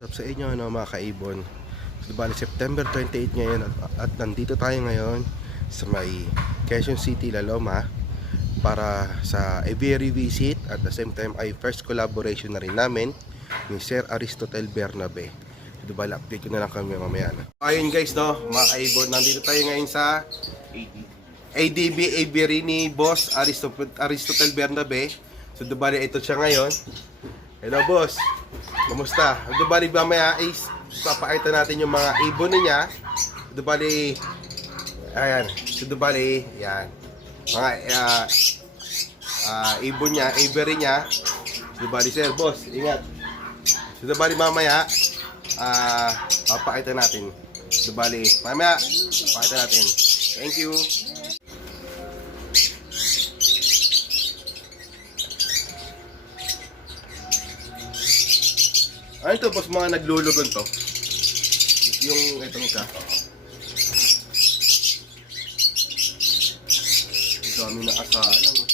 Sa inyo mga kaibon. So, bali September 28 ngayon at nandito tayo ngayon sa may Quezon City, La Loma para sa aviary visit at the same time ay first collaboration na rin namin ni Sir Aristotle Bernabe. So, bali update ko na lang kami mamaya na. Ayun guys, no, mga kaibon, nandito tayo ngayon sa ADB Aviary ni Boss Aristotle Bernabe. So bali ito siya ngayon. Hello boss, kumusta? Bali mamaya is papakita natin yung mga ibon niya. Bali, ayan. Bali, yan. Mga ibon niya, aviary niya. Bali sir, boss, ingat. Bali mamaya, papakita natin. Bali, mamaya, papakita natin. Thank you. Ano ito boss, mga naglulugon to? Yung itong isa. Ang dami na asalang.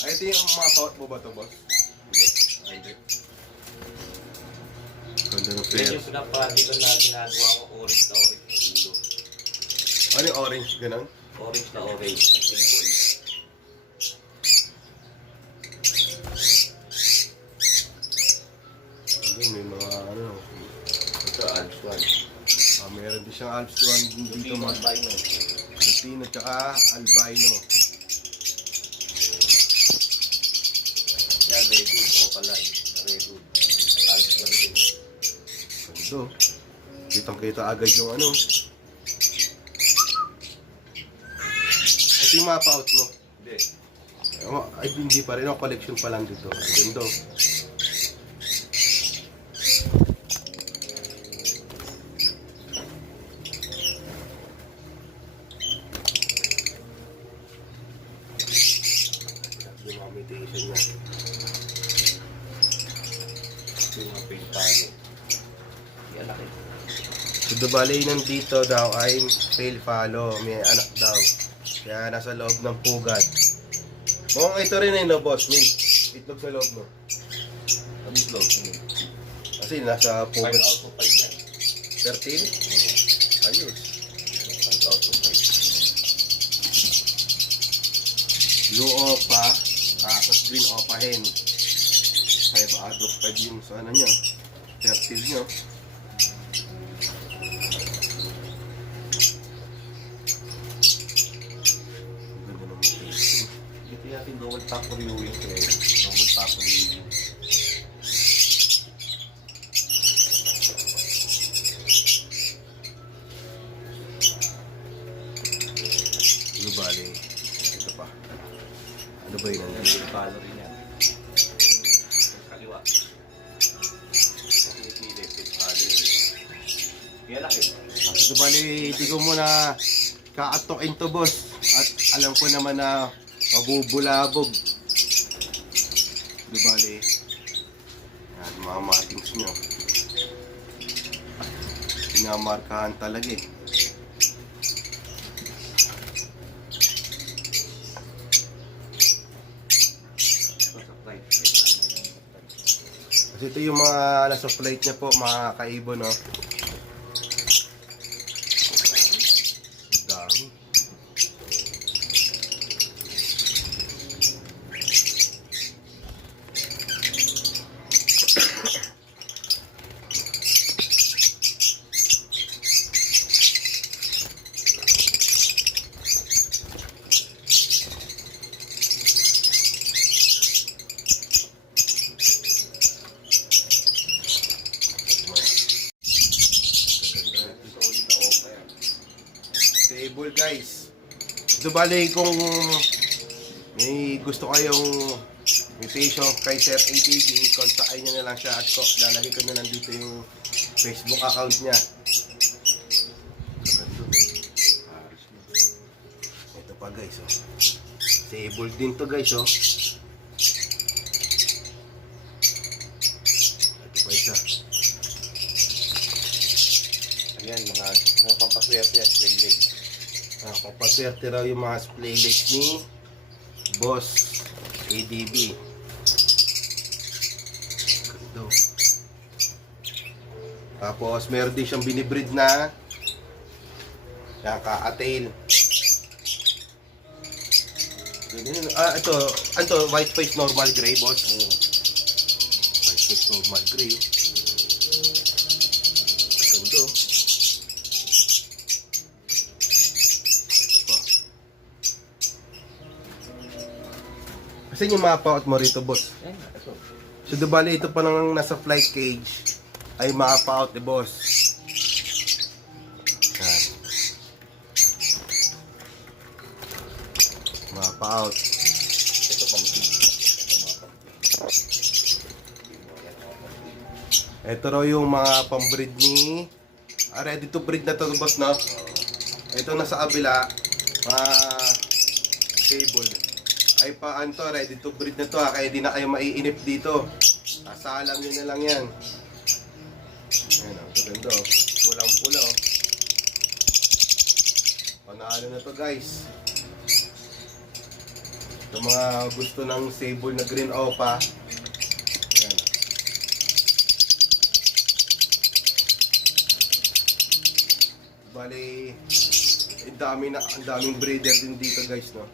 Ay, ito yung mga paut mo ba ito boss? Hindi. Ganda ng Yan player. yung pinapadigan na ginagawa ko, orange na orange yung ulo. Ano yung orange? Ganun? Orange na orange na symbol. Hindi, may mga ano. Ito, Alps 1. Meron din siyang Alps 1 dito Lupino, mga albino. Lupino tsaka albino. Yan, redwood, opaline. Redwood. Alps 1 din. Ganda. Kitang-kita agad yung ano. Ito yung mga paut mo. Hindi. Ay, hindi pa rin. Ang collection pa lang dito. Ganda. Yung mga imitation niya. Ito yung mga pintano. Yan, laki. So, bali nandito daw ay fail follow. May anak daw. Kaya nasa loob ng pugad. Mukhang ito rin no, boss. May itlog sa loob mo. Ang itlog. Kasi nasa 5 pugad. out of 5 yan. 13? Ayos. 5 out of 5. Blue opa. Tapos green opa hen. 5 out of 5 yung sa ano nyo. 13 nyo. Ganda ng mutation. Dito natin double top reviewing kayo. Double top reviewing. Ano bali? Ito pa. Ano ba yun? Yung color rin yan. Yung kaliwa. Pinipili, pinipili. Kaya laki. Ito bali, hindi ko muna kakatokin to boss. At alam ko naman na mabubulabog. Ito bali. Yan, mga matings nyo. Pinamarkahan talaga eh. Kasi ito yung mga nasa plate niya po, mga kaibon, no? Ang dami. Table guys. Ito bali kung may gusto kayong mutation kay Sir ATG, kontakin nyo na lang siya at lalagay ko na lang dito yung Facebook account niya. Ito pa guys, oh. Table din to guys, oh. Ito pa isa. Ayan, yan, mga pampaswerte yan, play leg. Kapaswerte raw yung mga splay legs ni Boss ADB. Ganda. Tapos meron din siyang binibreed na ka-atail. Ito white face normal gray, boss. White face normal gray. Ganda. Ito pa. Kasi yung mapa-out mo rito, boss. Yan, ito. So, bali ito pa nang nasa flight cage ay mapa-out ni boss. Yan. Mapa-out. Ito pang Ito raw yung mga pambreed ni ready to breed na to, boss, no? Ito nasa kabila, mga table ay paanto, ready to breed na to, ha? Kaya di na kayo maiinip dito. Sasalang nyo na lang yan. Ayan, ang ganda, oh. Pulang pula, oh. Panalo na to, guys. Yung mga gusto ng sable na green opa, ayan. Bali, ang daming breeder din dito, guys, no?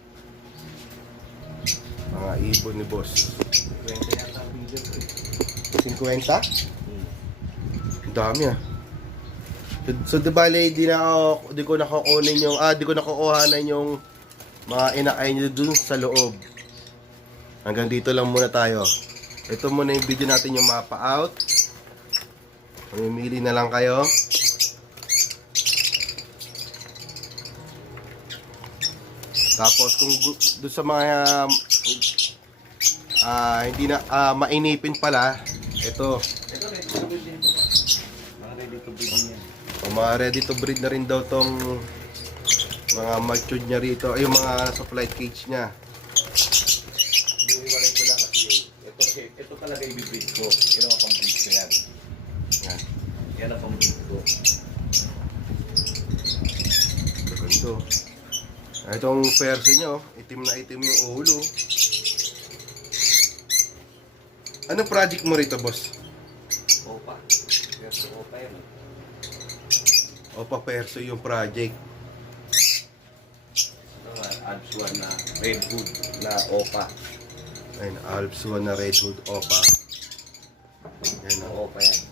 Mga ibon ni boss. 20 yata ang video ko eh. 50? Ang dami, ah. So, di bali, di ko nakukuhanan yung mga inaay nyo dun sa loob. Hanggang dito lang muna tayo. Ito muna yung video natin, yung mapa out. Mamimili na lang kayo. Tapos kung doon sa mga hindi na mainipin pala, ito. Ito, ready to breed din ito. Mga ready to breed din yan. Mga ready to breed na rin daw tong mga matured niya rito. Ay, yung mga nasa flight cage niya. Iniiwalay ko lang kasi ito talaga i-breed ko. Yan ang pang-breed ko yan. Yan. Yan ang pang-breed ko. Ganito. Itong perso niya, itim na itim yung ulo. Anong project mo rito, boss? Opa. Perso opa yan. Opa perso yung project. Ito nga, Alps 1 na red hood na opa. Ayun, Alps 1 na red hood opa. Ayun, Na opa yan.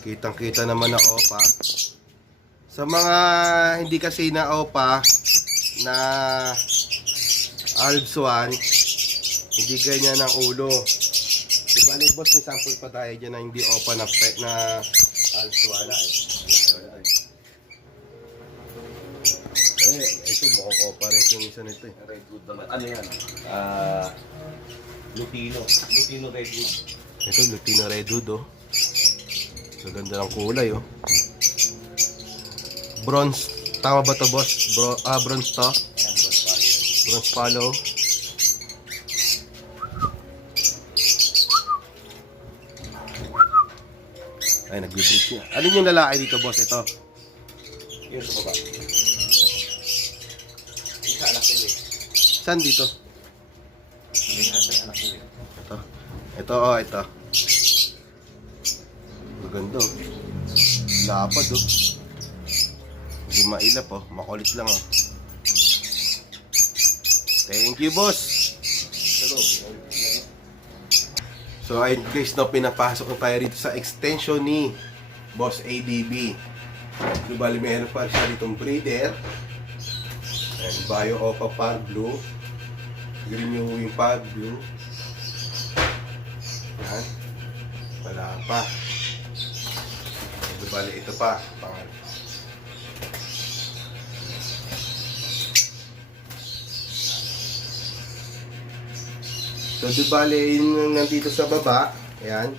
kitang-kita naman na opa. Sa mga hindi kasi na opa na Alps 1, hindi ganyan ang ulo. Di ba, boss, may sample pa tayo dyan na hindi opa na Alps 1. Ito mukhang opa rin yung isa nito eh. Red hood naman. Ano yan? Lutino. Lutino red hood. Ito, Lutino Red Hood, oh. Gaganda ng kulay, oh. Bronze. Tama ba to, boss? Bronze to? Ayan, bronze pa yan. Bronze follow. Ay, nag-breach niya. Alin yung lalaki dito, boss? Ito. Yun sa baba. Isa anak nila eh. Saan dito? Hindi nga tayo anak nila. Ito. Ito, oh, ito. Maganda, oh. Lapad, oh. Hindi mailap, oh. Makulit lang, oh. Thank you, boss. Hello. So, ayun guys, no, pinapasok na tayo rito sa extension ni Boss ADB. So, bali, meron pa siya ditong breeder. And Bio Opa Par Blue. Green yung Par Blue. Yan. Wala pa. So, bali, ito pa. Pangal. So, di bali, yung nandito sa baba, ayan,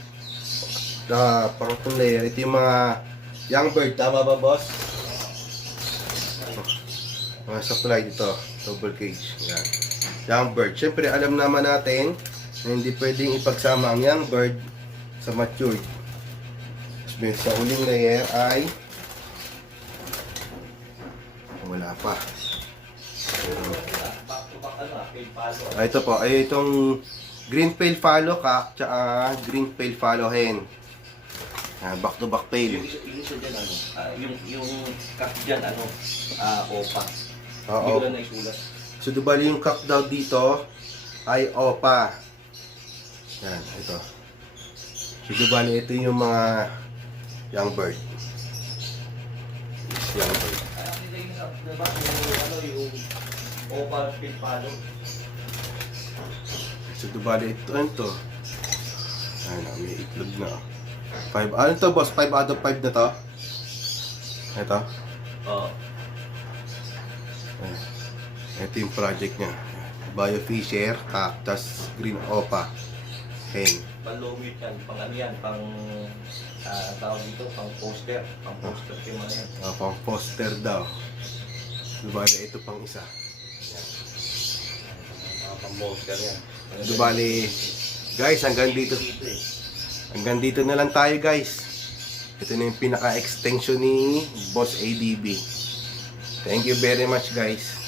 na pangatong layer, ito yung mga young bird, tama ba, boss? Mga supply dito, double cage, ayan. Young bird, syempre alam naman natin na hindi pwedeng ipagsama ang young bird sa matured. Sa huling layer ay wala pa. Back to back ano, pale palo. Ito po, ay itong green pale fallow cock, tsaka green pale fallow hen. Back to back pale. Yung isa dyan ano, yung cup dyan ano, opa. Hindi Oo. ko lang naisulat. So, bali yung cock daw dito ay opa. Yan, ito. So, bali ito yung mga young bird. Young bird. Diba, yung opa pale palo. So, bali ito, ano to? Ayun, may itlog na. 5, ano to boss? 5 out of 5 na to? Ito? Oo. Ayan. Ito yung project niya. Biofisher, cactus, green opa, hen. Palomit yan, pang ano yan, pang tawag dito, pang poster yung mga yan. Pang poster daw. Dubali, ito pang isa. Pang poster yan. Dubali, guys, hanggang dito. Hanggang dito na lang tayo, guys. Ito na yung pinaka-extension ni Boss ADB. Thank you very much, guys.